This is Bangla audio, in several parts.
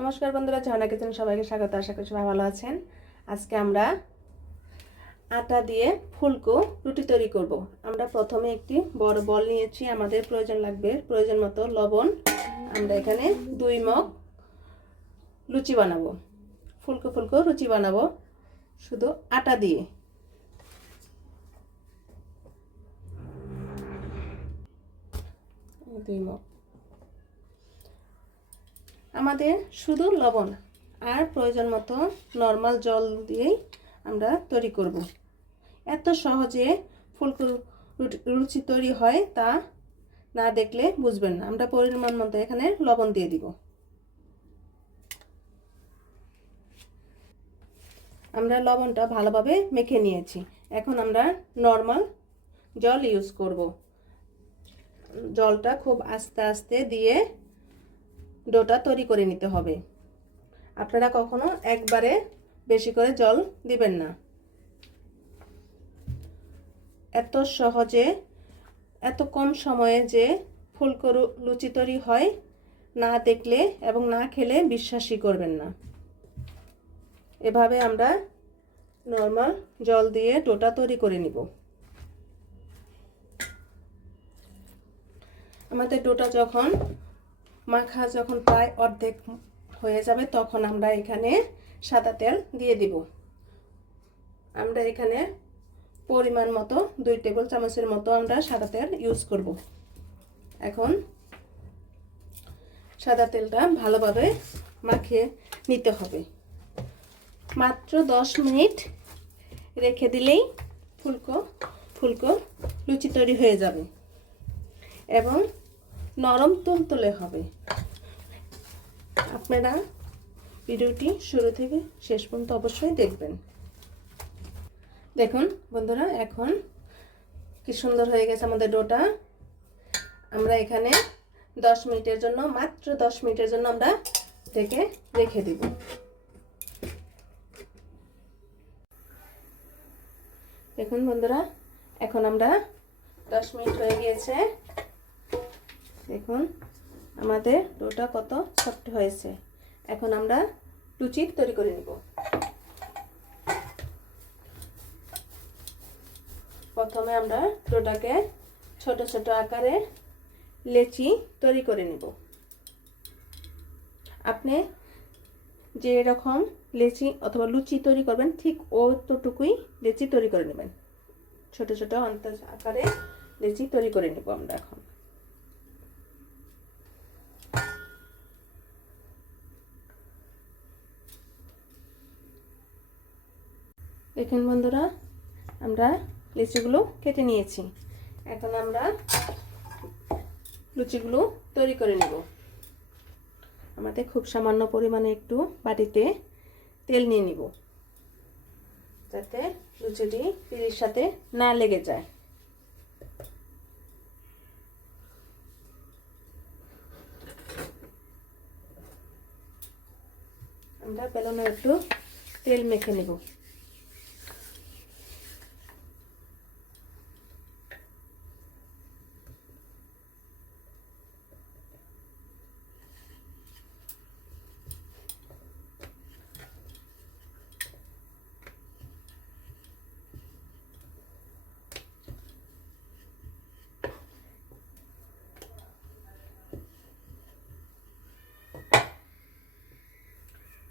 নমস্কার বন্ধুরা চাহনা কিচেন সবাইকে স্বাগত। আশা করি সবাই ভালো আছেন। আজকে আমরা আটা দিয়ে ফুলকো রুটি তৈরি করব। আমরা প্রথমে একটি বড় বল নিয়েছি, আমাদের প্রয়োজন লাগবে, প্রয়োজন মতো লবণ। আমরা এখানে দুই মগ লুচি বানাবো। ফুলকো ফুলকো রুচি বানাবো শুধু আটা দিয়ে। দুই মগ। আমাদের শুধু লবণ আর প্রয়োজন মতো নর্মাল জল দিয়েই আমরা তৈরি করব। এত সহজে ফুলকো রুচি তৈরি হয় তা না দেখলে বুঝবেন না। আমরা পরিমাণ মতো এখানে লবণ দিয়ে দিব। আমরা লবণটা ভালোভাবে মেখে নিয়েছি। এখন আমরা নর্মাল জল ইউজ করব। জলটা খুব আস্তে আস্তে দিয়ে ডোটা তৈরি করে নিতে হবে। আপনারা কখনো একবারে বেশি করে জল দিবেন না। এত সহজে, এত কম সময়ে যে ফুলকো লুচি তৈরি হয়, না দেখলে এবং না খেলে বিশ্বাসই করবেন না। এভাবে আমরা নর্মাল জল দিয়ে ডোটা তৈরি করে নিব। আমাদের ডোটা যখন মাখা যখন প্রায় অর্ধেক হয়ে যাবে, তখন আমরা এখানে সাদা তেল দিয়ে দিব। আমরা এখানে পরিমাণ মতো দুই টেবিল চামচের মতো আমরা সাদা তেল ইউজ করব। এখন সাদা তেলটা ভালোভাবে মাখিয়ে নিতে হবে। মাত্র দশ মিনিট রেখে দিলেই ফুলকো ফুলকো লুচি তৈরি হয়ে যাবে। এবং নরম তুলতুলে হবে। আপনারা ভিডিওটি শুরু থেকে শেষ পর্যন্ত অবশ্যই দেখবেন। দেখুন, বন্ধুরা, এখন কি সুন্দর হয়ে গেছে আমাদের ডোটা। আমরা এখানে দশ মিনিটের জন্য, মাত্র দশ মিনিটের জন্য আমরা থেকে রেখে দিব। দেখুন, বন্ধুরা, এখন আমরা দশ মিনিট হয়ে গিয়েছে। দেখুন আমাদের ডোটা কত সফট হয়েছে। এখন আমরা লুচি তৈরি করে নিব। প্রথমে আমরা ডোটাকে ছোট ছোট আকারে লেচি তৈরি করে নিব। আপনি যে রকম লেচি অথবা লুচি তৈরি করবেন, ঠিক অতটুকুই লেচি তৈরি করে নেবেন। ছোট ছোট অন্ত আকারে লেচি তৈরি করে নেব আমরা এখন। দেখুন বন্ধুরা, আমরা লিচুগুলো কেটে নিয়েছি। এখন আমরা লুচিগুলো তৈরি করে নেব। আমাদের খুব সামান্য পরিমাণে একটু বাটিতে তেল নিয়ে নিব, যাতে লুচিটি পিড়ির সাথে না লেগে যায়। আমরা বেলনে একটু তেল মেখে নেব।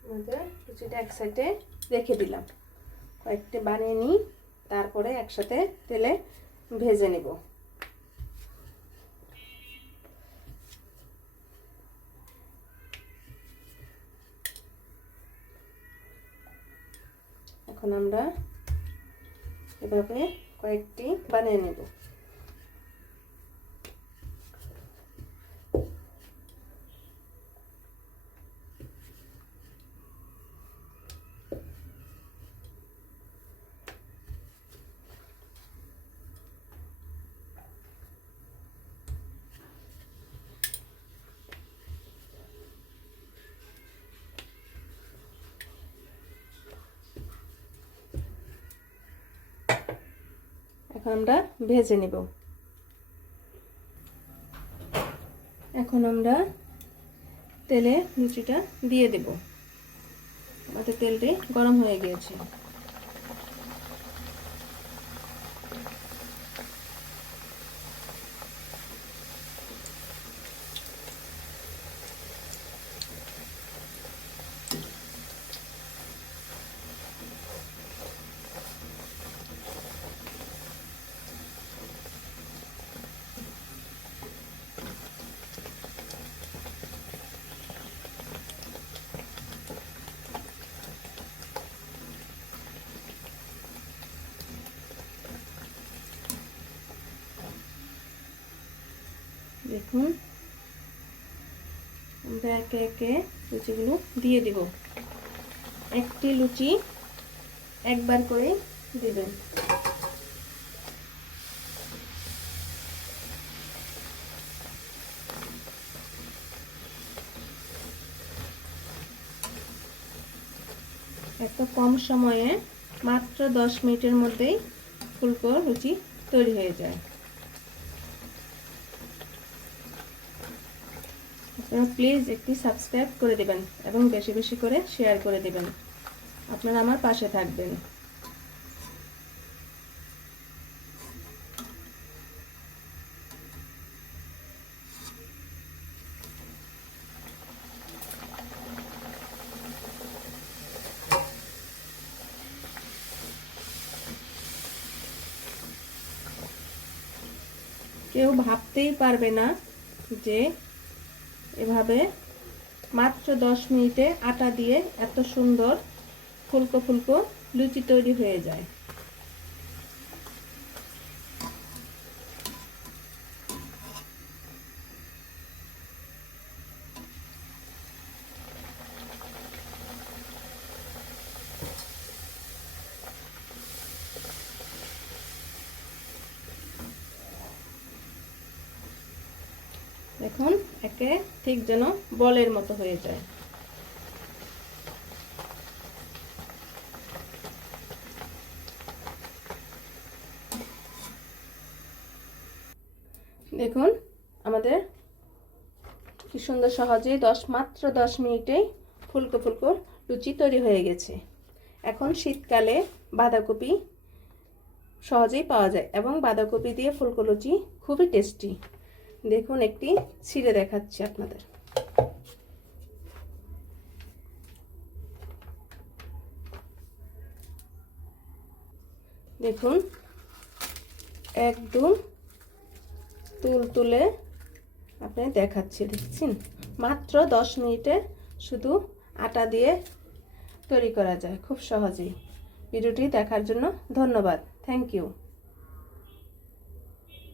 আমাদের লুচিটা এক সাইডে রেখে দিলাম। কয়েকটি বানিয়ে নিই, তারপরে একসাথে তেলে ভেজে নেব। এখন আমরা এভাবে কয়েকটি বানিয়ে নেব। এখন আমরা ভেজে নেব। এখন আমরা তেলে লুচিটা দিয়ে দেব। আমাদের তেলটি গরম হয়ে গিয়েছে। দেখুন। আমরা একে একে লুচিগুলো দিয়ে দিব। একটি লুচি একবার করে দিবেন। এত কম সময়ে মাত্র দশ মিনিটের মধ্যেই ফুলকো লুচি তৈরি হয়ে যায়। প্লিজ একটি সাবস্ক্রাইব করে দেবেন এবং বেশি বেশি করে শেয়ার করে দেবেন। আপনারা আমার পাশে থাকবেন। কেউ ভাবতেই পারবে না যে এভাবে মাত্র দশ মিনিটে আটা দিয়ে এত সুন্দর ফুলকো ফুলকো লুচি তৈরি হয়ে যায়। দেখুন, একে ঠিক যেন বলের মতো হয়ে যায়। দেখুন, আমাদের কি সুন্দর সহজেই দশ, মাত্র দশ মিনিটেই ফুলকো ফুলকো লুচি তৈরি হয়ে গেছে। এখন শীতকালে বাঁধাকপি সহজেই পাওয়া যায় এবং বাঁধাকপি দিয়ে ফুলকো লুচি খুবই টেস্টি দেখুন, একটি ছিঁড়ে দেখাচ্ছি আপনাদের। দেখুন, একদম তুল তুলে আপনি দেখাচ্ছি, দেখছেন? মাত্র দশ মিনিটে শুধু আটা দিয়ে তৈরি করা যায়, খুব সহজেই। ভিডিওটি দেখার জন্য ধন্যবাদ। Thank you.